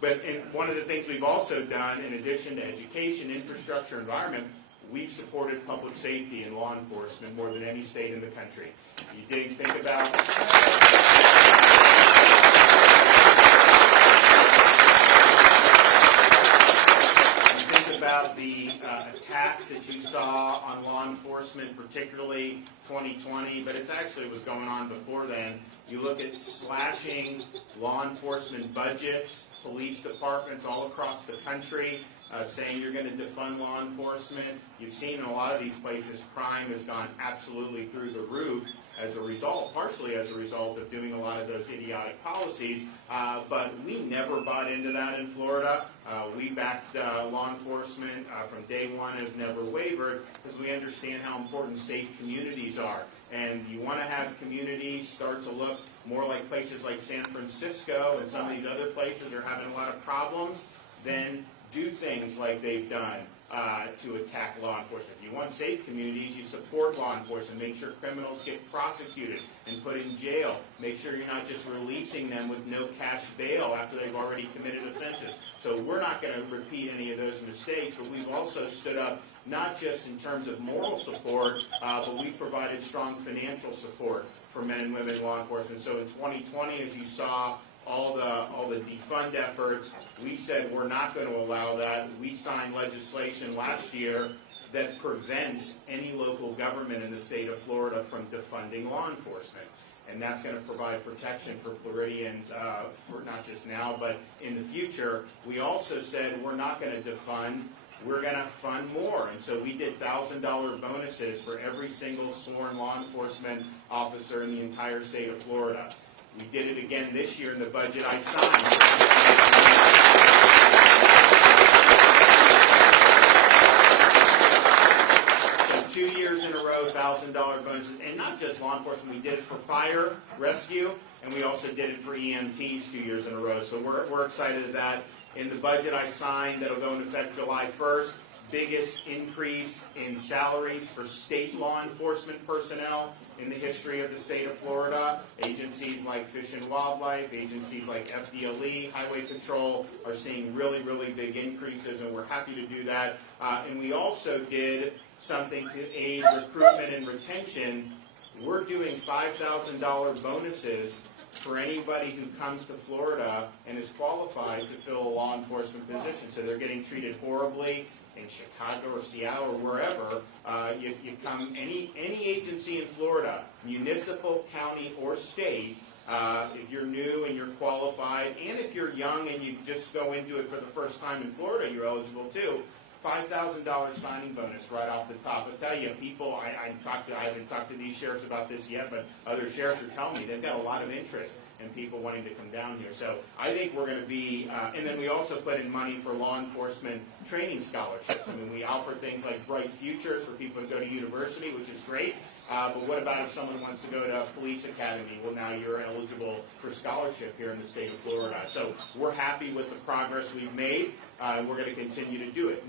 But one of the things we've also done, in addition to education, infrastructure, environment, we've supported public safety and law enforcement more than any state in the country. You didn't think about... about the attacks that you saw on law enforcement, particularly 2020, but it actually was going on before then. You look at slashing law enforcement budgets, police departments all across the country, saying you're going to defund law enforcement. You've seen in a lot of these places crime has gone absolutely through the roof as a result, partially as a result of doing a lot of those idiotic policies, but we never bought into that in Florida. We backed law enforcement from day one and have never wavered because we understand how important safe communities are. And you want to have communities start to look more like places like San Francisco and some of these other places that are having a lot of problems, then do things like they've done to attack law enforcement. If you want safe communities, you support law enforcement. Make sure criminals get prosecuted and put in jail. Make sure you're not just releasing them with no cash bail after they've already committed offenses. So we're not going to repeat any of those mistakes, but we've also stood up not just in terms of moral support, but we've provided strong financial support for men and women in law enforcement. So in 2020, as you saw, all the defund efforts, we said we're not going to allow that. We signed legislation last year that prevents any local government in the state of Florida from defunding law enforcement. And that's going to provide protection for Floridians, for not just now, but in the future. We also said we're not going to defund. We're going to fund more. And so we did $1,000 bonuses for every single sworn law enforcement officer in the entire state of Florida. We did it again this year in the budget I signed. So 2 years in a row, $1,000 bonuses. And not just law enforcement. We did it for fire, rescue, and we also did it for EMTs 2 years in a row. So we're excited at that. In the budget I signed, that'll go into effect July 1st, biggest increase in salaries for state law enforcement personnel in the history of the state of Florida. Agencies like Fish and Wildlife, agencies like FDLE, Highway Patrol are seeing really, really big increases, and we're happy to do that. And we also did something to aid recruitment and retention. We're doing $5,000 bonuses for anybody who comes to Florida and is qualified to fill a law enforcement position. So they're getting treated horribly in Chicago or Seattle or wherever. You come, any agency in Florida, municipal, county, or state, if you're new and you're qualified, and if you're young and you just go into it for the first time in Florida, you're eligible too. $5,000 signing bonus right off the top. I'll tell you, people, I haven't talked to these sheriffs about this yet, but other sheriffs are telling me they've got a lot of interest in people wanting to come down here. So I think we're going to be, and then we also put in money for law enforcement training scholarships. I mean, we offer things like Bright Futures for people to go to university, which is great. But what about if someone wants to go to a police academy? Well, now you're eligible for scholarship here in the state of Florida. So we're happy with the progress we've made, and we're going to continue to do it.